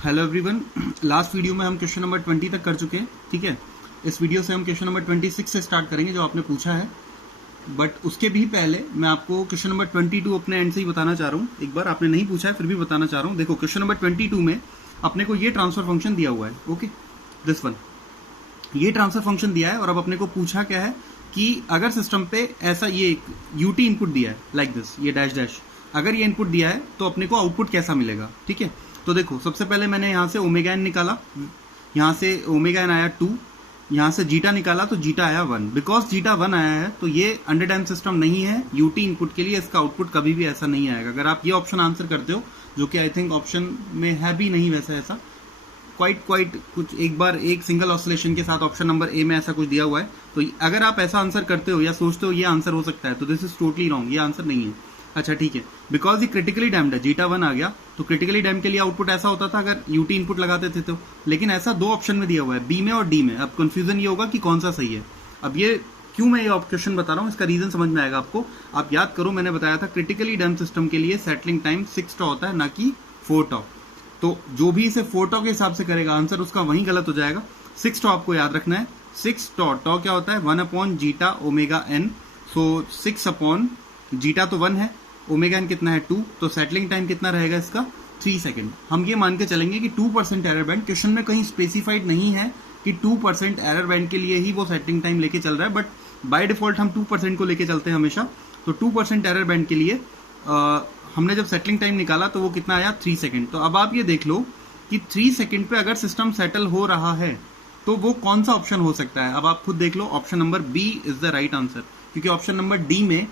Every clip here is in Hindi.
हेलो एवरीवन, लास्ट वीडियो में हम क्वेश्चन नंबर 20 तक कर चुके हैं। ठीक है, इस वीडियो से हम क्वेश्चन नंबर 26 से स्टार्ट करेंगे जो आपने पूछा है। बट उसके भी पहले मैं आपको क्वेश्चन नंबर 22 अपने एंड से ही बताना चाह रहा हूँ। एक बार आपने नहीं पूछा है फिर भी बताना चाह रहा हूँ। देखो, क्वेश्चन नंबर 22 में अपने को ये ट्रांसफर फंक्शन दिया हुआ है। ओके, दिस वन, ये ट्रांसफर फंक्शन दिया है और अब अपने को पूछा क्या है कि अगर सिस्टम पे ऐसा ये यूटी इनपुट दिया है, लाइक दिस, ये डैश डैश, अगर ये इनपुट दिया है तो अपने को आउटपुट कैसा मिलेगा। ठीक है, तो देखो, सबसे पहले मैंने यहाँ से ओमेगा एन निकाला, यहाँ से ओमेगा एन आया 2, यहाँ से जीटा निकाला तो जीटा आया 1। बिकॉज जीटा 1 आया है तो ये अंडरडैम्प सिस्टम नहीं है यूटी इनपुट के लिए, इसका आउटपुट कभी भी ऐसा नहीं आएगा। अगर आप ये ऑप्शन आंसर करते हो, जो कि आई थिंक ऑप्शन में है भी नहीं वैसे ऐसा, क्वाइट कुछ एक बार एक सिंगल ऑसिलेशन के साथ ऑप्शन नंबर ए में ऐसा कुछ दिया हुआ है। तो अगर आप ऐसा आंसर करते हो या सोचते हो ये आंसर हो सकता है, तो दिस इज टोटली रॉन्ग, ये आंसर नहीं है। अच्छा ठीक है, बिकॉज ये क्रिटिकली डैम्ड है, जीटा 1 आ गया, तो क्रिटिकली डैम्ड के लिए आउटपुट ऐसा होता था अगर यूटी इनपुट लगाते थे तो, लेकिन ऐसा दो ऑप्शन में दिया हुआ है, बी में और डी में। अब कंफ्यूजन ये होगा कि कौन सा सही है। अब ये क्यों मैं ये क्वेश्चन बता रहा हूँ, इसका रीजन समझ में आएगा आपको। आप याद करो, मैंने बताया था क्रिटिकली डैम्ड सिस्टम के लिए सेटलिंग टाइम 6 टॉ होता है, ना कि 4 टॉ। तो जो भी इसे 4 टॉ के हिसाब से करेगा आंसर उसका वहीं गलत हो जाएगा। 6 टॉ आपको याद रखना है। 6 टॉ, टॉ क्या होता है 1 अपॉन जीटा ओमेगा एन। सो 6 अपॉन जीटा तो 1 है, ओमेगा एन कितना है 2, तो सेटलिंग टाइम कितना रहेगा इसका 3 सेकंड। हम ये मान के चलेंगे कि 2% एरर बैंड, क्वेश्चन में कहीं स्पेसिफाइड नहीं है कि 2% एरर बैंड के लिए ही वो सेटलिंग टाइम लेके चल रहा है, बट बाय डिफॉल्ट हम 2% को लेके चलते हैं हमेशा। तो 2% एरर बैंड के लिए हमने जब सेटलिंग टाइम निकाला तो वो कितना आया 3 सेकंड। तो अब आप ये देख लो कि 3 सेकंड पे अगर सिस्टम सेटल हो रहा है तो वो कौन सा ऑप्शन हो सकता है। अब आप खुद देख लो, option number B is the right answer, क्योंकि ऑप्शन नंबर डी में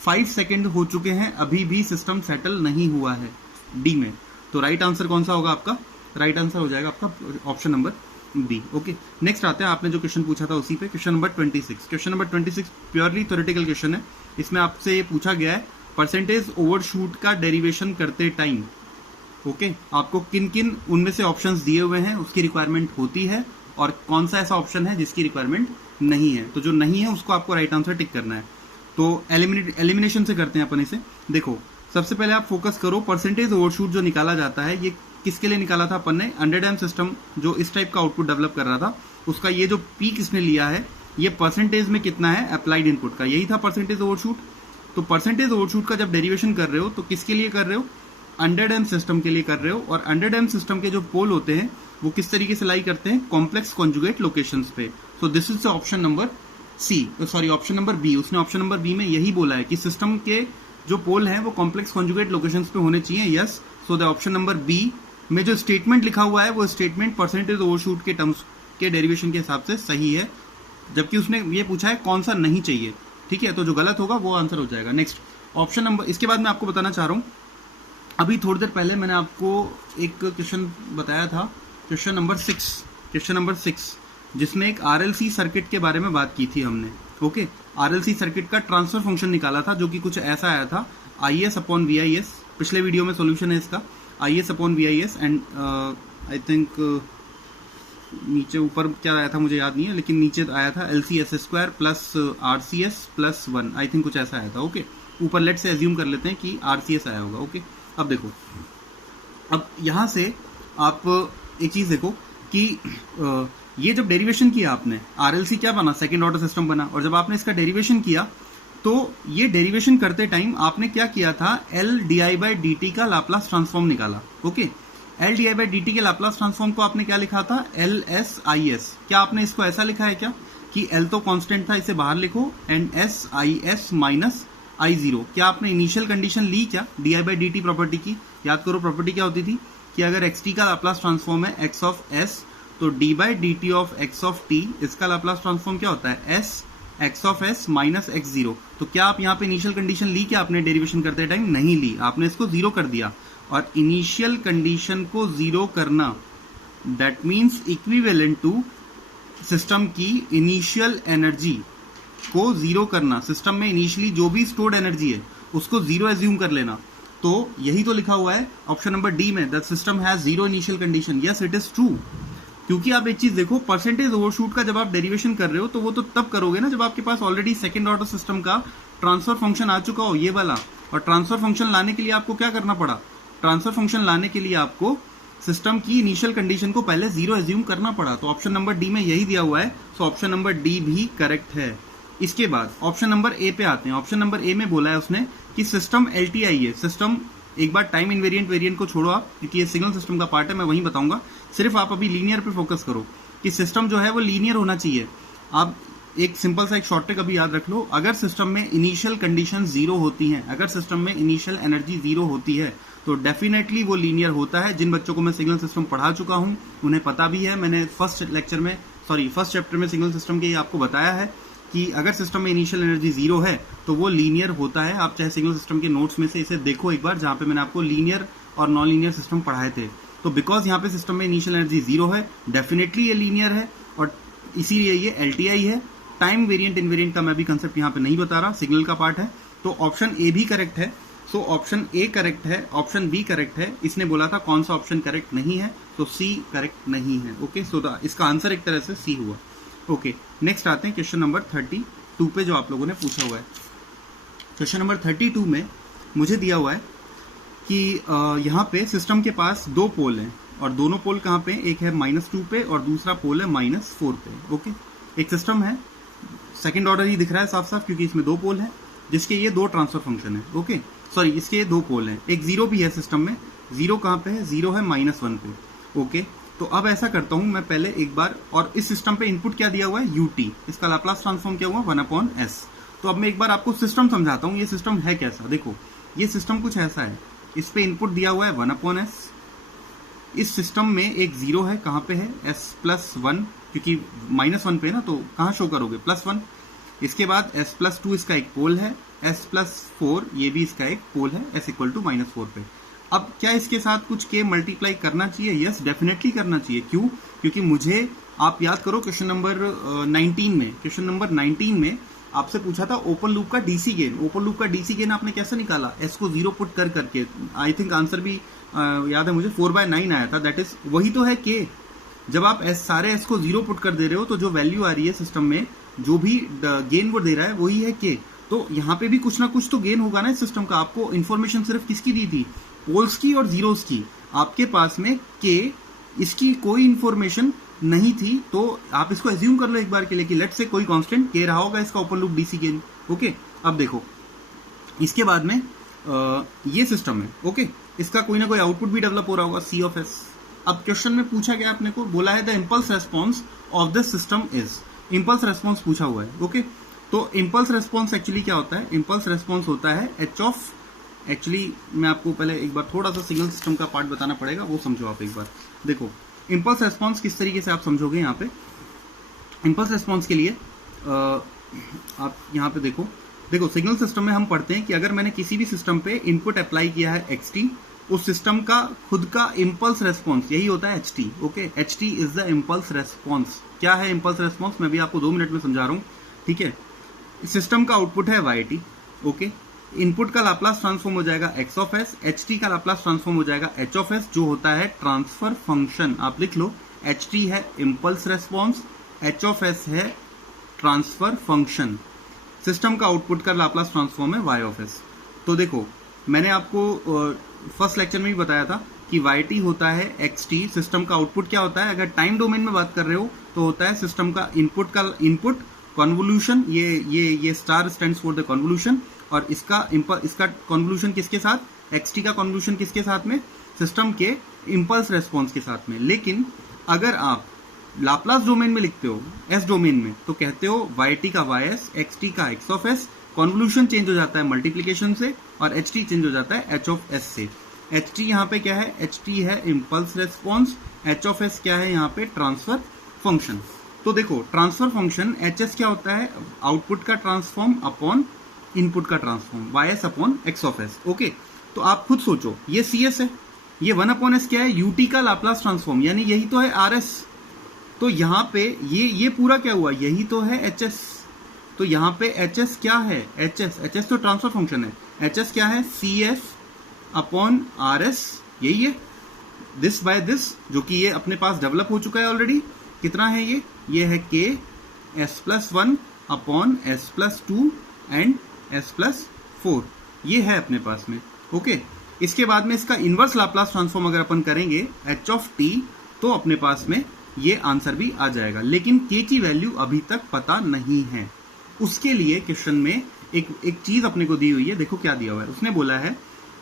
5 सेकंड हो चुके हैं, अभी भी सिस्टम सेटल नहीं हुआ है डी में। तो राइट आंसर कौन सा होगा आपका, राइट आंसर हो जाएगा आपका option number B. Okay, next आते हैं, आपने जो क्वेश्चन पूछा था उसी पे, question number 26। Question number 26 purely theoretical question है। इसमें आपसे ये पूछा गया है परसेंटेज ओवरशूट का डेरिवेशन करते टाइम। ओके, आपको किन किन उनमें से ऑप्शंस दिए हुए हैं, उसकी रिक्वायरमेंट होती है, और कौन सा ऐसा ऑप्शन है जिसकी रिक्वायरमेंट नहीं है। तो जो नहीं है उसको आपको राइट आंसर टिक करना है। तो एलिमिनेशन से करते हैं अपन इसे। देखो, सबसे पहले आप फोकस करो, परसेंटेज ओवरशूट जो निकाला जाता है ये किसके लिए निकाला था अपन ने, अंडरडैम्प सिस्टम जो इस टाइप का आउटपुट डेवलप कर रहा था, उसका ये जो पीक इसने लिया है, ये परसेंटेज में कितना है अप्लाइड इनपुट का, यही था परसेंटेज ओवरशूट। तो परसेंटेज ओवरशूट का जब डेरिवेशन कर रहे हो तो किसके लिए कर रहे हो, अंडरडैम्प सिस्टम के लिए कर रहे हो। और अंडरडैम्प सिस्टम के जो पोल होते हैं वो किस तरीके से लाई करते हैं, कॉम्प्लेक्स कॉन्जुगेट लोकेशंस पे। So this is option number C, sorry option number B. उसने ऑप्शन नंबर बी में यही बोला है कि सिस्टम के जो पोल हैं वो कॉम्प्लेक्स कॉन्जुगेट लोकेशंस पे होने चाहिए। Yes, so the option number B में जो स्टेटमेंट लिखा हुआ है वो स्टेटमेंट परसेंटेज ओवरशूट के टर्म्स के डेरिवेशन के हिसाब से सही है, जबकि उसने ये पूछा है कौन सा नहीं चाहिए। ठीक है, तो जो गलत होगा वो आंसर हो जाएगा। नेक्स्ट ऑप्शन नंबर, इसके बाद मैं आपको बताना चाह रहा हूँ, अभी थोड़ी देर पहले मैंने आपको एक क्वेश्चन बताया था, क्वेश्चन नंबर 6, जिसमें एक आरएलसी सर्किट के बारे में बात की थी हमने। ओके, आरएलसी सर्किट का ट्रांसफर फंक्शन निकाला था जो कि कुछ ऐसा आया था, IS अपॉन VIS। पिछले वीडियो में सॉल्यूशन है इसका, IS upon VIS, and I think नीचे ऊपर क्या आया था मुझे याद नहीं है, लेकिन नीचे आया था LCS² plus RCS plus 1, I think कुछ ऐसा आया था। ओके, ऊपर लेट से एज्यूम कर लेते हैं कि RCS आया होगा। ओके, अब देखो, अब यहां से आप एक चीज देखो कि ये जब डेरिवेशन किया आपने, आरएलसी क्या बना, सेकंड ऑर्डर सिस्टम बना। और जब आपने इसका डेरिवेशन किया तो ये डेरिवेशन करते टाइम आपने क्या किया था, LdI/dt का लाप्लास ट्रांसफॉर्म निकाला। ओके, LdI/dt के लाप्लास ट्रांसफॉर्म को आपने क्या लिखा था, LSIS। क्या आपने इसको ऐसा लिखा है क्या कि L तो कांस्टेंट था, इसे बाहर लिखो, एंड SIS माइनस I0। क्या आपने इनिशियल कंडीशन ली क्या dI/dt प्रॉपर्टी की, याद करो प्रॉपर्टी क्या होती थी कि अगर xt का लाप्लास ट्रांसफॉर्म है x ऑफ s, तो d/dt of x of t, इसका लाप्लास ट्रांसफॉर्म क्या होता है, s x of s minus x0। तो क्या आप यहाँ पे इनिशियल कंडीशन ली क्या आपने डेरिवेशन करते टाइम, नहीं ली, आपने इसको जीरो कर दिया। और इनिशियल कंडीशन को जीरो करना that means equivalent to system की इनिशियल एनर्जी को जीरो करना, सिस्टम में इनिशियली जो भी स्टोर्ड एनर्जी है उसको जीरो एज्यूम कर लेना। तो यही तो लिखा हुआ है ऑप्शन नंबर डी में, that system has zero initial condition. Yes, it is true, क्योंकि आप एक चीज देखो, परसेंटेज ओवरशूट का जब आप डेरिवेशन कर रहे हो तो वो तो तब करोगे ना जब आपके पास ऑलरेडी सेकंड ऑर्डर सिस्टम का ट्रांसफर फंक्शन आ चुका हो, ये वाला। और ट्रांसफर फंक्शन लाने के लिए आपको क्या करना पड़ा, ट्रांसफर फंक्शन लाने के लिए आपको सिस्टम की इनिशियल कंडीशन को पहले 0 एज्यूम करना पड़ा, तो ऑप्शन नंबर डी में यही दिया हुआ है, सो ऑप्शन नंबर डी भी करेक्ट है। इसके बाद ऑप्शन नंबर ए पे आते हैं। ऑप्शन नंबर ए में बोला है उसने कि सिस्टम LTI है। सिस्टम, एक बार टाइम इनवेरिएंट वेरिएंट को छोड़ो आप, क्योंकि ये सिग्नल सिस्टम का पार्ट है, मैं वहीं बताऊंगा। सिर्फ आप अभी लीनियर पे फोकस करो कि सिस्टम जो है वो लीनियर होना चाहिए। आप एक सिंपल सा एक शॉर्ट ट्रिक अभी याद रख लो, अगर सिस्टम में इनिशियल कंडीशन 0 होती हैं, अगर सिस्टम में इनिशियल एनर्जी 0 होती है तो डेफिनेटली वो लीनियर होता है। जिन बच्चों को मैं सिग्नल सिस्टम पढ़ा चुका हूं उन्हें पता भी है, मैंने फर्स्ट चैप्टर में सिग्नल सिस्टम के आपको बताया है कि अगर सिस्टम में इनिशियल एनर्जी 0 है तो वो लीनियर होता है। आप चाहे सिग्नल सिस्टम के नोट्स में से इसे देखो एक बार, जहां पे मैंने आपको लीनियर और नॉन लीनियर सिस्टम पढ़ाए थे। तो बिकॉज यहाँ पे सिस्टम में इनिशियल एनर्जी 0 है, डेफिनेटली ये लीनियर है और इसीलिए ये LTI है। टाइम वेरिएंट इनवेरिएंट का मैं भी कंसेप्ट यहाँ पे नहीं बता रहा, सिग्नल का पार्ट है। तो ऑप्शन ए भी करेक्ट है, सो ऑप्शन ए करेक्ट है, ऑप्शन बी करेक्ट है। इसने बोला था कौन सा ऑप्शन करेक्ट नहीं है, तो सी करेक्ट नहीं है। ओके, सो इसका आंसर एक तरह से सी हुआ। ओके, नेक्स्ट आते हैं क्वेश्चन नंबर 32 पे जो आप लोगों ने पूछा हुआ है। क्वेश्चन नंबर 32 में मुझे दिया हुआ है कि यहाँ पे सिस्टम के पास 2 पोल हैं और दोनों पोल कहाँ पे, एक है -2 पे और दूसरा पोल है -4 पे। ओके, एक सिस्टम है, सेकंड ऑर्डर ही दिख रहा है साफ साफ क्योंकि इसमें 2 पोल हैं जिसके ये 2 ट्रांसफर फंक्शन है। ओके, सॉरी, इसके ये 2 पोल हैं, एक 0 भी है सिस्टम में। 0 कहाँ पे है, 0 है -1 पे। ओके, तो अब ऐसा करता हूं मैं पहले एक बार, और इस सिस्टम पे इनपुट क्या दिया हुआ है, ut, इसका लाप्लास ट्रांसफॉर्म क्या हुआ, 1/s। तो अब मैं एक बार आपको सिस्टम समझाता हूं, ये सिस्टम है कैसा। देखो, ये सिस्टम कुछ ऐसा है, इस पे इनपुट दिया हुआ है 1/s। इस सिस्टम में एक 0 है, कहां पे है, s+1, क्योंकि -1 पे ना, तो कहां शो करोगे, +1। इसके बाद s+2 इसका एक पोल है, s+4 ये भी इसका एक पोल है, s = -4 पे। अब क्या इसके साथ कुछ k मल्टीप्लाई करना चाहिए, यस डेफिनेटली करना चाहिए। क्यों, क्योंकि मुझे, आप याद करो क्वेश्चन नंबर 19 में आपसे पूछा था ओपन लूप का डीसी गेन। ओपन लूप का डीसी गेन आपने कैसे निकाला, s को 0 पुट कर करके। आई थिंक आंसर भी याद है मुझे, 4/9 आया था, दैट इज वही तो है k। जब आप सारे s को 0 पुट कर दे रहे हो तो जो वैल्यू आ रही है सिस्टम में, जो भी गेन वो दे रहा है वही है k। तो यहाँ पे भी कुछ ना कुछ तो गेन होगा ना इस सिस्टम का। आपको इन्फॉर्मेशन सिर्फ किसकी दी थी, पोल्स की और जीरोस की। आपके पास में k, इसकी कोई इंफॉर्मेशन नहीं थी, तो आप इसको एज्यूम कर लो एक बार के लिए कि लेट्स से कोई कांस्टेंट k रहा होगा इसका open loop DC gain. Okay, अब देखो इसके बाद में ये सिस्टम है। ओके, इसका कोई ना कोई आउटपुट भी डेवलप हो रहा होगा, C(s). अब क्वेश्चन में पूछा गया, आपने को बोला है the impulse response of this system is, impulse response पूछा हुआ है। ओके, तो इम्पल्स रेस्पॉन्स एक्चुअली क्या होता है, इम्पल्स रेस्पॉन्स होता है एक्चुअली मैं आपको पहले एक बार थोड़ा सा सिग्नल सिस्टम का पार्ट बताना पड़ेगा, वो समझो आप एक बार। देखो इम्पल्स रेस्पॉन्स किस तरीके से आप समझोगे। यहाँ पे इम्पल्स रेस्पॉन्स के लिए आप यहाँ पे देखो सिग्नल सिस्टम में हम पढ़ते हैं कि अगर मैंने किसी भी सिस्टम पे इनपुट अप्लाई किया है xt, उस सिस्टम का खुद का इम्पल्स रेस्पॉन्स यही होता है ht। Okay, ht is the impulse response. क्या है इम्पल्स रेस्पॉन्स, मैं भी आपको 2 मिनट में समझा रहा हूँ। ठीक है, सिस्टम का आउटपुट है yt। ओके, इनपुट का लाप्लास ट्रांसफॉर्म हो जाएगा x(s), ht का लाप्लास ट्रांसफॉर्म हो जाएगा h(s), जो होता है ट्रांसफर फंक्शन। आप लिख लो, ht है इम्पल्स रेस्पॉन्स, h(s) है ट्रांसफर फंक्शन। सिस्टम का आउटपुट का लाप्लास ट्रांसफॉर्म है y(s). तो देखो मैंने आपको फर्स्ट लेक्चर में भी बताया था कि yt होता है xt। सिस्टम का आउटपुट क्या होता है, अगर टाइम डोमेन में बात कर रहे हो तो होता है सिस्टम का इनपुट कॉन्वोल्यूशन, ये star stands for the convolution, और इसका कॉन्वोल्यूशन किसके साथ, xt का कॉन्वोल्यूशन किसके साथ में, सिस्टम के इम्पल्स रेस्पॉन्स के साथ में। लेकिन अगर आप लाप्लास डोमेन में लिखते हो, एस डोमेन में, तो कहते हो yt का ys, xt का x(s), कॉन्वोल्यूशन चेंज हो जाता है मल्टीप्लीकेशन से और ht चेंज हो जाता है h(s) से। ht यहाँ पे क्या है, ht है इम्पल्स रेस्पॉन्स, h(s) क्या है यहाँ पे, ट्रांसफर फंक्शन। तो देखो ट्रांसफर फंक्शन hs क्या होता है, आउटपुट का ट्रांसफॉर्म अपॉन इनपुट का transform, ys upon x(s). Okay, तो आप खुद सोचो, ये cs है, ये 1/s क्या है, ut का लाप्लास ट्रांसफॉर्म, यानी यही तो है rs। तो यहाँ पे ये पूरा क्या हुआ, यही तो है hs। तो यहाँ पे hs क्या है, hs तो ट्रांसफर फंक्शन है, hs क्या है, cs अपॉन rs, यही है, दिस बाय दिस, जो कि ये अपने पास डेवलप हो चुका है ऑलरेडी। कितना है ये है k s+1 upon s+2 and s+4, ये है अपने पास में। ओके, इसके बाद में इसका इनवर्स लाप्लास ट्रांसफॉर्म अगर अपन करेंगे h ऑफ t, तो अपने पास में ये आंसर भी आ जाएगा। लेकिन k की वैल्यू अभी तक पता नहीं है। उसके लिए क्वेश्चन में एक चीज अपने को दी हुई है। देखो क्या दिया हुआ है, उसने बोला है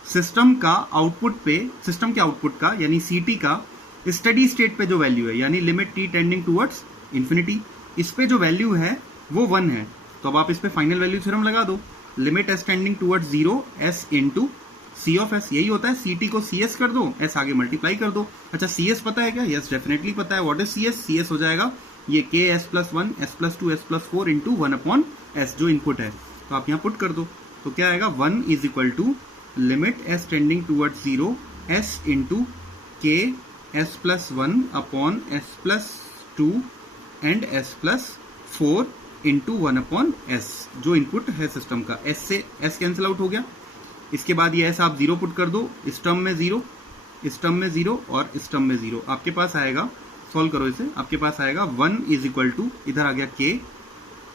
सिस्टम का आउटपुट पे, सिस्टम के आउटपुट का यानी सीटी का स्टडी स्टेट पे जो वैल्यू है, यानी limit T tending towards infinity, इस पे जो वैल्यू है वो 1 है। तो अब आप इस पे फाइनल वैल्यू थ्योरम लगा दो, limit s tending towards 0 s into C of s, यही होता है। सी टी को सी एस कर दो, एस आगे मल्टीप्लाई कर दो। अच्छा सी एस पता है क्या? यस डेफिनेटली पता है। What is C s? C s हो जाएगा ये K s plus 1 s plus 2 s plus 4 into 1 upon s, जो इनपुट है। तो आप यहाँ पुट कर दो, तो क्या आएगा 1 is equal to limit s tending towards 0 s into k s plus 1 upon s plus 2 and s plus 4 into 1 upon s, जो इनपुट है सिस्टम का। एस से एस कैंसिल आउट हो गया। इसके बाद ये एस आप 0 पुट कर दो, इस टर्म में 0, इस टर्म में 0 और इस टर्म में 0। आपके पास आएगा, सॉल्व करो इसे, आपके पास आएगा 1 इज इक्वल टू, इधर आ गया k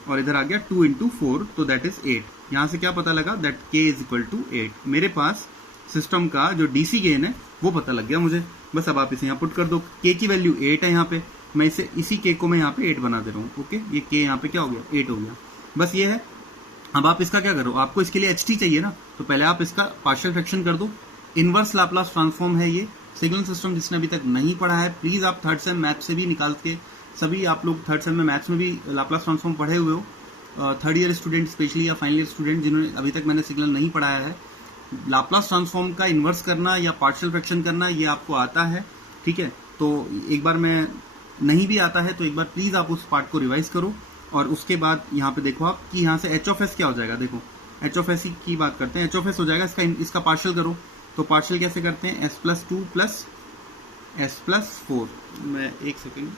और इधर आ गया 2 इंटू 4, तो दैट इज 8। यहां से क्या पता लगा? That k is equal to 8। मेरे पास सिस्टम का जो डीसी गेन है वो पता लग गया मुझे। बस अब आप इसे यहाँ पुट कर दो, k की वैल्यू 8 है यहाँ पे, मैं इसे इसी k को मैं यहाँ पे 8 बना दे रहा हूँ। ओके, ये k यहाँ पे क्या हो गया? 8 हो गया। बस ये है। अब आप इसका क्या करो, आपको इसके लिए ht चाहिए ना, तो पहले आप इसका पार्शियल फ्रैक्शन कर दो। इनवर्स लाप्लास ट्रांसफॉर्म है ये। सिग्नल सिस्टम जिसने अभी तक नहीं पढ़ा है, प्लीज आप थर्ड सेम मैथ से भी निकाल के, सभी आप लोग थर्ड सेम में मैथ्स में भी लाप्लास ट्रांसफॉर्म पढ़े हुए हो, थर्ड ईयर स्टूडेंट स्पेशली या फाइनल ईयर स्टूडेंट जिन्होंने अभी तक मैंने सिग्नल नहीं पढ़ाया है, लाप्लास ट्रांसफॉर्म का इन्वर्स करना या पार्शियल फ्रैक्शन करना ये आपको आता है। ठीक है, तो एक बार मैं नहीं भी आता है तो एक बार प्लीज आप उस पार्ट को रिवाइज करो। और उसके बाद यहाँ पे देखो आप कि यहाँ से एच ऑफ एस क्या हो जाएगा। देखो एच ऑफ एस की बात करते हैं, एच ऑफ एस हो जाएगा इसका पार्शियल करो। तो पार्शियल कैसे करते हैं? S plus 2 plus S plus 4। मैं एक सेकेंड,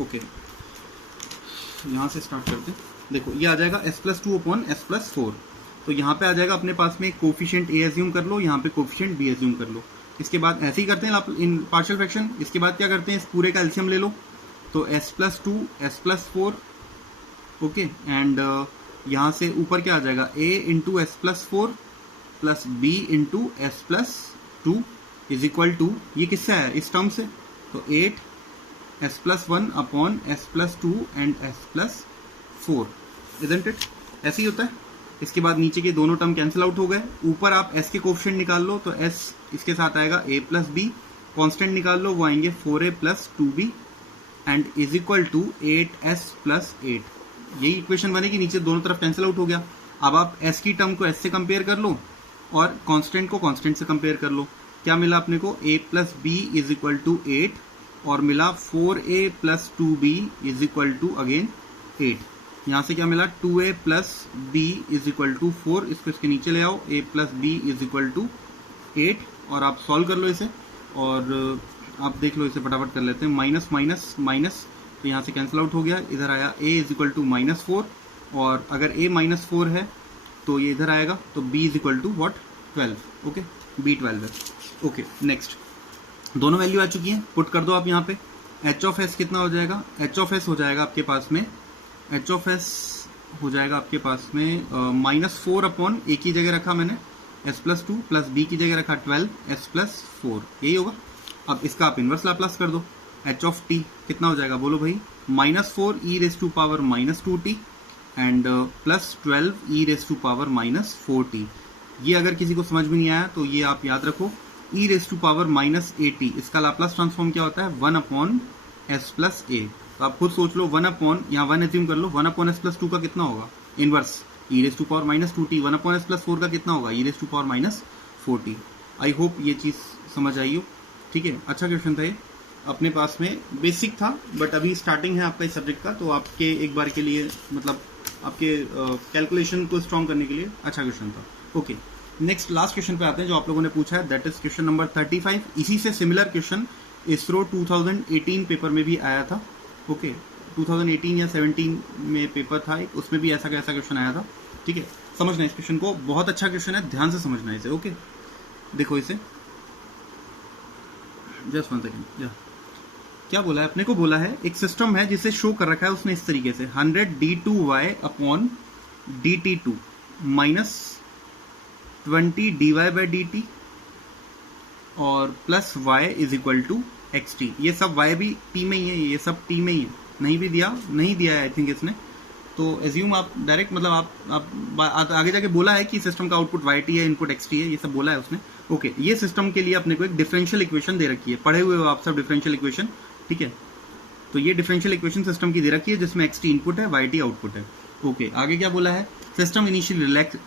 ओके यहां से स्टार्ट करते हैं। देखो ये आ जाएगा S plus 2 upon s plus 4। तो यहाँ पे आ जाएगा अपने पास में कोफिशिएंट ए एज्यूम कर लो, यहाँ पे कोफिशिएंट बी एज्यूम कर लो। इसके बाद ऐसे ही करते हैं इन पार्शियल फ्रैक्शन। इसके बाद क्या करते हैं, इस पूरे का एलसीएम ले लो। तो s plus 2 s plus 4, okay, and यहाँ से ऊपर क्या आ जाएगा? a into s plus 4 plus B into s plus 2 is equal to, ये किससे आया? इस टर्म से। तो 8 s plus 1 upon s plus 2 and s plus 4, isn't it? ऐसे ही होता है। इसके बाद नीचे के दोनों टर्म कैंसिल आउट हो गए। ऊपर आप s के कोफिशिएंट निकाल लो, तो s इसके साथ आएगा a प्लस बी, कॉन्स्टेंट निकाल लो, वो आएंगे 4a plus 2b and is equal to 8s plus 8। यही इक्वेशन बनेगी, नीचे दोनों तरफ कैंसिल आउट हो गया। अब आप s की टर्म को s से कंपेयर कर लो और कांस्टेंट को कांस्टेंट से कंपेयर कर लो। क्या मिला अपने को? a plus B is equal to 8 और मिला 4a plus 2b is equal to again 8। यहाँ से क्या मिला? 2a plus B is equal to 4। इसको इसके नीचे ले आओ, a plus B is equal to 8 और आप सॉल्व कर लो इसे। और आप देख लो इसे, फटाफट कर लेते हैं। माइनस माइनस माइनस, तो यहाँ से कैंसिल आउट हो गया। इधर आया a इज इक्वल टू -4 और अगर a -4 है तो ये इधर आएगा, तो b is equal to what? 12। Okay, b 12 है। ओके नेक्स्ट, दोनों वैल्यू आ चुकी हैं, पुट कर दो आप यहाँ पे। h ऑफ s कितना हो जाएगा? h ऑफ s हो जाएगा आपके पास में, h ऑफ s हो जाएगा आपके पास में -4 अपॉन a की जगह रखा मैंने s प्लस 2 प्लस b की जगह रखा 12 s प्लस 4, यही होगा। अब इसका आप इनवर्स लाप्लास कर दो। h ऑफ t कितना हो जाएगा बोलो भाई? -4 e raise to power -2t and plus 12 e raise to power -4t। ये अगर किसी को समझ में नहीं आया तो ये आप याद रखो, e raise to power -8t, इसका लाप्लास ट्रांसफॉर्म क्या होता है? 1 अपॉन s प्लस a। तो आप खुद सोच लो, 1 अपॉन, यहाँ 1 एज्यूम कर लो, 1 अपॉन एस प्लस 2 का कितना होगा? Inverse e raise to power -2t। 1 upon s plus 4 का कितना होगा? e raise to power -4t। I hope ये चीज समझ आई हो। ठीक है, अच्छा क्वेश्चन था ये, अपने पास में बेसिक था, बट अभी स्टार्टिंग है आपका इस सब्जेक्ट का, तो आपके एक बार के लिए मतलब आपके कैलकुलेशन को स्ट्रॉन्ग करने के लिए अच्छा क्वेश्चन था। ओके नेक्स्ट लास्ट क्वेश्चन पे आते हैं जो आप लोगों ने पूछा है, दैट इज क्वेश्चन नंबर 35। इसी से सिमिलर क्वेश्चन इसरो 2018 पेपर में भी आया था। ओके 2018 या 17 में पेपर था एक, उसमें भी ऐसा कैसा क्वेश्चन आया था। ठीक है, समझना इस क्वेश्चन को, बहुत अच्छा क्वेश्चन है, ध्यान से समझना इसे। ओके देखो इसे, जस्ट वन सेकेंड, क्या बोला है अपने को, बोला है एक सिस्टम है जिसे शो कर रखा है उसने इस तरीके से 100 d2y upon dt2 minus 20 dy/dt और plus y is equal to xt। ये सब y भी t में ही है, ये सब t में ही है, नहीं भी दिया, नहीं दिया है आई थिंक इसने। तो एज्यूम आप डायरेक्ट मतलब आप आगे जाके बोला है कि सिस्टम का आउटपुट yt है, इनपुट xt है, ये सब बोला है उसने। ओके, ये सिस्टम के लिए अपने को एक डिफरेंशियल इक्वेशन दे रखी है, पढ़े हुए हो आप सब डिफरेंशियल इक्वेशन, ठीक है। तो ये डिफरेंशियल इक्वेशन सिस्टम की दे रखी है जिसमें xt इनपुट है, yt आउटपुट है। ओके, आगे क्या बोला है, सिस्टम इनिशियली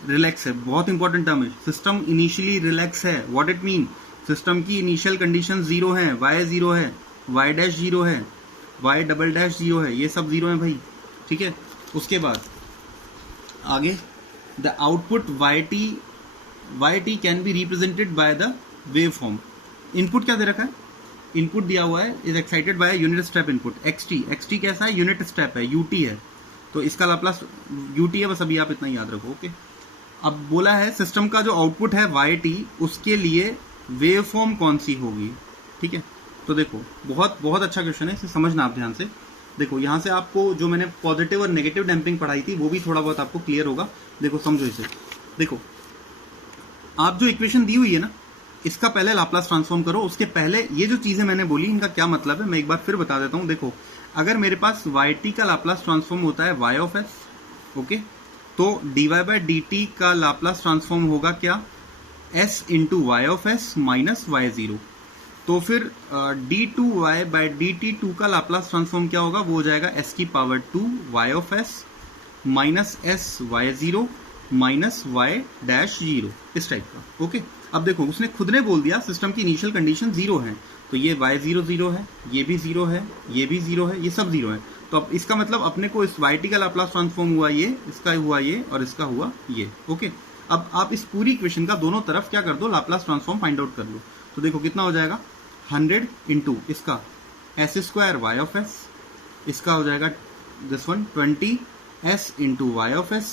रिलैक्स है, बहुत इंपॉर्टेंट टर्म है, सिस्टम इनिशियली रिलैक्स है। व्हाट इट मीन, सिस्टम की इनिशियल कंडीशन 0 है, y 0 है, y डैश 0 है, y डबल डैश 0 है, ये सब 0 है भाई, ठीक है। उसके बाद आगे the output yt can be represented by the wave form. Input क्या दे रखा है, इनपुट दिया हुआ है is excited by unit step input xt कैसा है, यूनिट स्टेप है, ut है, तो इसका लाप्लास ut है, बस अभी आप इतना याद रखो। ओके, अब बोला है सिस्टम का जो आउटपुट है yt उसके लिए वेव फॉर्म कौन सी होगी, ठीक है। तो देखो बहुत बहुत अच्छा क्वेश्चन है, इसे समझना आप ध्यान से। देखो यहाँ से आपको जो मैंने पॉजिटिव और नेगेटिव डैम्पिंग पढ़ाई थी वो भी थोड़ा बहुत आपको क्लियर होगा। देखो समझो इसे, देखो आप जो इक्वेशन दी हुई है ना, इसका पहले लाप्लास ट्रांसफॉर्म करो। उसके पहले ये जो चीजें मैंने बोली इनका क्या मतलब है मैं एक बार फिर बता देता हूँ। देखो अगर मेरे पास yt का लाप्लास ट्रांसफॉर्म होता है y ऑफ s, ओके, तो dy/dt का लाप्लास ट्रांसफॉर्म होगा क्या, s into Y of s minus y0। तो फिर d2y/dt2 का लाप्लास ट्रांसफॉर्म क्या होगा, वो हो जाएगा s की power 2 y of s minus s y0 minus y dash 0, इस टाइप का। ओके, अब देखो उसने खुद ने बोल दिया सिस्टम की इनिशियल कंडीशन 0 है, तो ये y0 0 है, ये भी 0 है, ये भी 0 है, ये सब 0 है। तो अब इसका मतलब अपने को इस yt का लाप्लास ट्रांसफॉर्म हुआ ये, इसका हुआ ये और इसका हुआ ये। ओके, अब आप इस पूरी इक्वेशन का दोनों तरफ क्या कर दो, लाप्लास ट्रांसफॉर्म फाइंड आउट कर लो। तो देखो कितना हो जाएगा, 100 इंटू इसका s square y of s, इसका हो जाएगा this one 20 s into Y of s,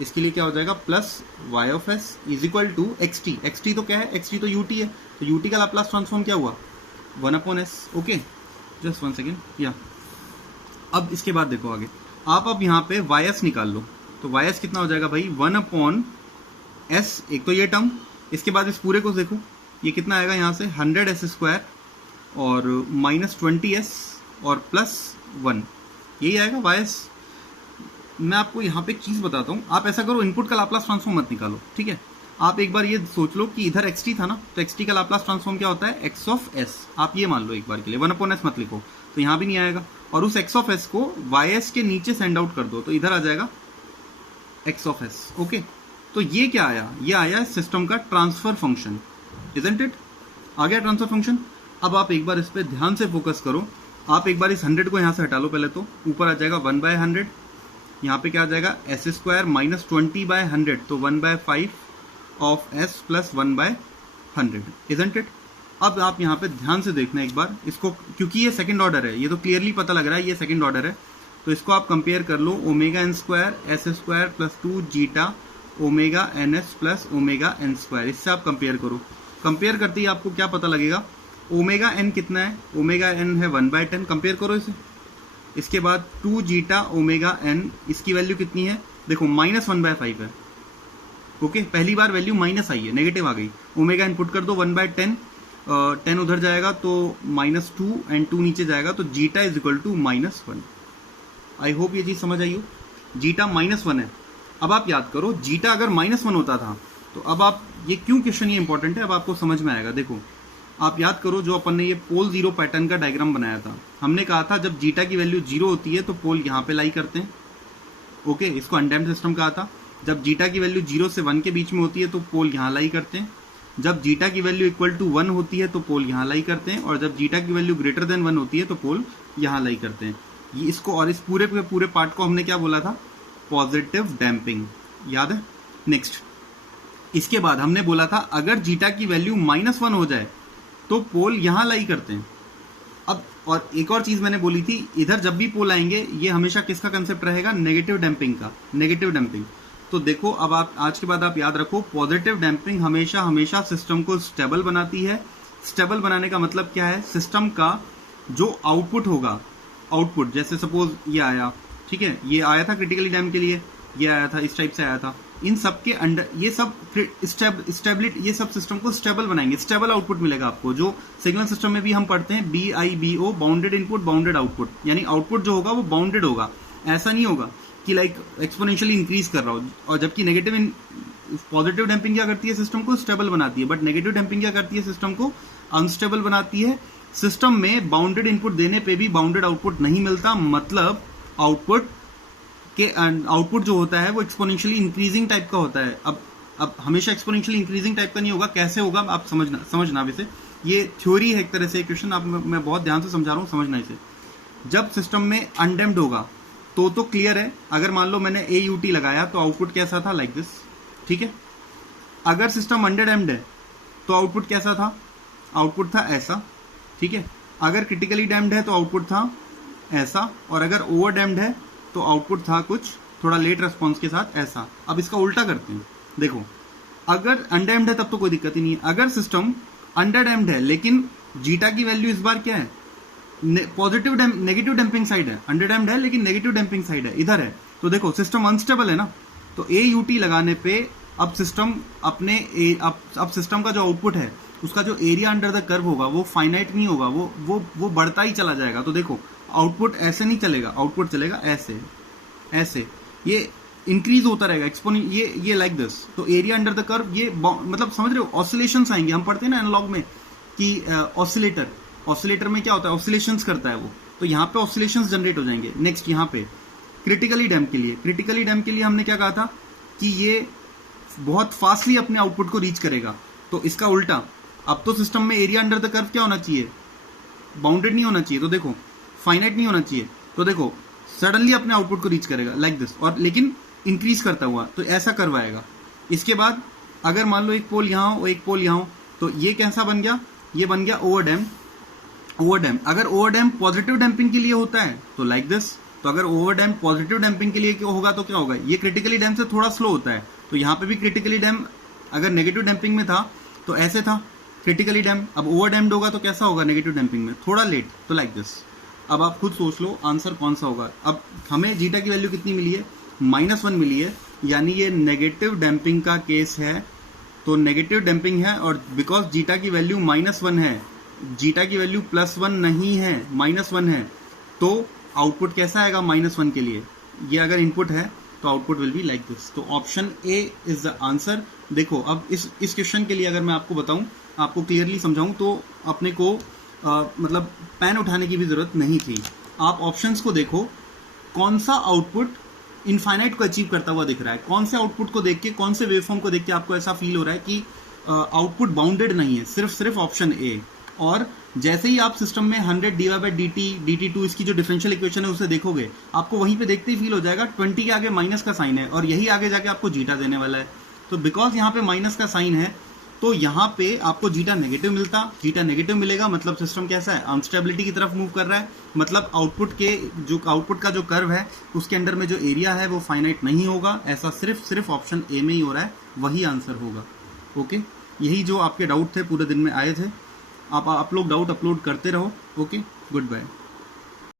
इसके लिए क्या हो जाएगा plus y of s is equal to xt तो क्या है, xt तो ut है, तो ut का लाप्लास ट्रांसफॉर्म क्या हुआ 1/s। ओके, जस्ट 1 सेकेंड या। अब इसके बाद देखो आगे आप अब यहाँ पे ys निकाल लो, तो ys कितना हो जाएगा भाई 1/s, एक तो ये टर्म, इसके बाद इस पूरे को देखो ये कितना आएगा यहाँ से 100s स्क्वायर और माइनस 20s और प्लस 1, यही आएगा ys। मैं आपको यहाँ पे एक चीज बताता हूँ, आप ऐसा करो इनपुट का लाप्लास ट्रांसफॉर्म मत निकालो, ठीक है। आप एक बार ये सोच लो कि इधर xt था ना, तो xt का लाप्लास ट्रांसफॉर्म क्या होता है x ऑफ s, आप ये मान लो एक बार के लिए, 1/s मत लिखो, तो यहाँ भी नहीं आएगा। और उस x ऑफ s को ys के नीचे सेंड आउट कर दो, तो इधर आ जाएगा x ऑफ s। ओके, तो ये क्या आया, ये आया सिस्टम का ट्रांसफर फंक्शन, इजंट इट, आ गया ट्रांसफर फंक्शन। अब आप एक बार इस पे ध्यान से फोकस करो, आप एक बार इस 100 को यहाँ से हटा लो पहले, तो ऊपर आ जाएगा 1/100, यहाँ पे क्या आ जाएगा s स्क्वायर माइनस 20/100, तो 1/5 of s plus 1/100, isn't it. अब आप यहाँ पे ध्यान से देखना एक बार इसको, क्योंकि ये सेकंड ऑर्डर है, ये तो क्लियरली पता लग रहा है ये सेकंड ऑर्डर है, तो इसको आप कंपेयर कर लो, omega n square s square plus 2 zeta omega n s plus omega n square, इससे आप कंपेयर करो। कंपेयर करते ही आपको क्या पता लगेगा, ओमेगा एन कितना है, ओमेगा एन है 1/10, कंपेयर करो इसे। इसके बाद 2 जीटा ओमेगा एन, इसकी वैल्यू कितनी है, देखो माइनस 1/5 है। ओके, पहली बार वैल्यू माइनस आई है, नेगेटिव आ गई, ओमेगा एन पुट कर दो 1/10, 10 उधर जाएगा तो -2 एंड 2 नीचे जाएगा, तो zeta is equal to -1। I hope ये चीज समझ आई हो, जीटा -1 है। अब आप याद करो जीटा अगर -1 होता था, तो अब आप ये क्यों क्वेश्चन ये इंपॉर्टेंट है, अब आपको समझ में आएगा। देखो आप याद करो जो अपन ने ये पोल 0 पैटर्न का डायग्राम बनाया था, हमने कहा था जब जीटा की वैल्यू 0 होती है तो पोल यहाँ पे लाई करते हैं। ओके, इसको अनडैम्प्ड सिस्टम कहा था। जब जीटा की वैल्यू 0 से 1 के बीच में होती है तो पोल यहाँ लाई करते हैं। जब जीटा की वैल्यू इक्वल टू 1 होती है तो पोल यहाँ लाई करते हैं, और जब जीटा की वैल्यू ग्रेटर देन 1 होती है तो पोल यहाँ लाई करते हैं। ये इसको, और इस पूरे पार्ट को हमने क्या बोला था, पॉजिटिव डैम्पिंग, याद है। नेक्स्ट, इसके बाद हमने बोला था अगर जीटा की वैल्यू -1 हो जाए तो पोल यहां लाई करते हैं। अब और एक और चीज मैंने बोली थी, इधर जब भी पोल आएंगे ये हमेशा किसका कंसेप्ट रहेगा, नेगेटिव डैम्पिंग का, नेगेटिव डैम्पिंग। तो देखो अब आप आज के बाद आप याद रखो, पॉजिटिव डैम्पिंग हमेशा सिस्टम को स्टेबल बनाती है। स्टेबल बनाने का मतलब क्या है, सिस्टम का जो आउटपुट होगा, आउटपुट जैसे सपोज ये आया, ठीक है, ये आया था क्रिटिकली डैम के लिए, ये आया था, इस टाइप से आया था, इन सब के अंडर ये सब स्टेबिलिटी, ये सब सिस्टम को स्टेबल बनाएंगे, स्टेबल आउटपुट मिलेगा आपको। जो सिग्नल सिस्टम में भी हम पढ़ते हैं BIBO, bounded input bounded output, यानी आउटपुट जो होगा वो बाउंडेड होगा। ऐसा नहीं होगा कि लाइक एक्सपोनेंशियली इंक्रीज कर रहा हो, और जबकि पॉजिटिव डैम्पिंग क्या करती है, सिस्टम को स्टेबल बनाती है, बट नेगेटिव डैम्पिंग क्या करती है, सिस्टम को अनस्टेबल बनाती है। सिस्टम में बाउंडेड इनपुट देने पे भी बाउंडेड आउटपुट नहीं मिलता, मतलब आउटपुट जो होता है वो एक्सपोनेंशियली इंक्रीजिंग टाइप का होता है। अब हमेशा एक्सपोनेंशियली इंक्रीजिंग टाइप का नहीं होगा, कैसे होगा आप समझना वैसे ये थ्योरी है एक तरह से, क्वेश्चन आप मैं बहुत ध्यान से समझा रहा हूँ, समझना इसे। जब सिस्टम में अनडैम्प्ड होगा तो क्लियर है, अगर मान लो मैंने AUT लगाया तो आउटपुट कैसा था, लाइक दिस, ठीक है। अगर सिस्टम अंडरडैम्प्ड है तो आउटपुट कैसा था, आउटपुट था ऐसा, ठीक है। अगर क्रिटिकली डैम्प्ड है तो आउटपुट था ऐसा, और अगर ओवर डैम्प्ड है तो आउटपुट था कुछ थोड़ा लेट रेस्पॉन्स के साथ ऐसा। अब इसका उल्टा करते हैं, देखो अगर अनडैम्प्ड है तब तो कोई दिक्कत ही नहीं है। अगर सिस्टम अंडरडैम्प्ड है लेकिन जीटा की वैल्यू इस बार क्या है, नेगेटिव डैम्पिंग साइड है, अंडरडैम्प्ड है लेकिन नेगेटिव डैम्पिंग साइड है, इधर है, तो देखो सिस्टम अनस्टेबल है ना, तो AUT लगाने पे अब सिस्टम अब सिस्टम का जो आउटपुट है उसका जो एरिया अंडर द कर्व होगा वो फाइनाइट नहीं होगा, वो बढ़ता ही चला जाएगा। तो देखो आउटपुट ऐसे नहीं चलेगा, आउटपुट चलेगा ऐसे ऐसे, ये इंक्रीज होता रहेगा एक्सपोनेंट, ये लाइक दिस। तो एरिया अंडर द कर्व, ये मतलब समझ रहे हो, ऑसिलेशंस आएंगे, हम पढ़ते हैं ना एनालॉग में कि ऑसिलेटर में क्या होता है, ऑसिलेशंस करता है वो, तो यहाँ पे ऑसिलेशंस जनरेट हो जाएंगे। नेक्स्ट यहाँ पे क्रिटिकली डैम्प के लिए हमने क्या कहा था कि ये बहुत फास्टली अपने आउटपुट को रीच करेगा, तो इसका उल्टा, अब तो सिस्टम में एरिया अंडर द कर्व क्या होना चाहिए, बाउंडेड नहीं होना चाहिए, तो देखो फाइनाइट नहीं होना चाहिए, तो देखो सडनली अपने आउटपुट को रीच करेगा लाइक दिस, और लेकिन इंक्रीज करता हुआ, तो ऐसा कर्व आएगा। इसके बाद अगर मान लो एक पोल यहाँ हो एक पोल यहाँ हो, तो ये कैसा बन गया, ये बन गया ओवर डैम्प। अगर ओवर डैम्प पॉजिटिव डैम्पिंग के लिए होता है तो लाइक दिस, तो अगर ओवर डैम्प पॉजिटिव डैम्पिंग के लिए होगा तो क्या होगा, ये क्रिटिकली डैम्प से थोड़ा स्लो होता है, तो यहाँ पे भी क्रिटिकली डैम्प अगर नेगेटिव डैम्पिंग में था तो ऐसे था क्रिटिकली डैम्प, अब ओवर डैम्प्ड होगा तो कैसा होगा, नेगेटिव डैम्पिंग में थोड़ा लेट, तो लाइक दिस। अब आप खुद सोच लो आंसर कौन सा होगा। अब हमें जीटा की वैल्यू कितनी मिली है, -1 मिली है, यानी ये नेगेटिव डैम्पिंग का केस है, तो नेगेटिव डैम्पिंग है, और बिकॉज जीटा की वैल्यू -1 है, जीटा की वैल्यू +1 नहीं है, -1 है, तो आउटपुट कैसा आएगा -1 के लिए, ये अगर इनपुट है तो output will be like this. तो option A is the answer. देखो अब इस क्वेश्चन के लिए अगर मैं आपको बताऊं, आपको क्लियरली समझाऊं, तो अपने को मतलब पेन उठाने की भी जरूरत नहीं थी। आप ऑप्शंस को देखो, कौन सा आउटपुट इनफाइनाइट को अचीव करता हुआ दिख रहा है, कौन से आउटपुट को देख के, कौन से वेवफॉर्म को देख के आपको ऐसा फील हो रहा है कि आउटपुट बाउंडेड नहीं है, सिर्फ ऑप्शन A। और जैसे ही आप सिस्टम में 100 dt/2 इसकी जो डिफरेंशियल इक्वेशन है उसे देखोगे, आपको वहीं पे देखते ही फील हो जाएगा 20 के आगे माइनस का साइन है, और यही आगे जाके आपको जीटा देने वाला है। तो बिकॉज यहाँ पे माइनस का साइन है, तो यहाँ पे आपको जीटा नेगेटिव मिलेगा, मतलब सिस्टम कैसा है, अनस्टेबिलिटी की तरफ मूव कर रहा है, मतलब आउटपुट का जो कर्व है उसके अंडर में जो एरिया है वो फाइनाइट नहीं होगा। ऐसा सिर्फ ऑप्शन A में ही हो रहा है, वही आंसर होगा। ओके, यही जो आपके डाउट थे पूरे दिन में आए थे, आप लोग डाउट अपलोड करते रहो। Okay, good bye.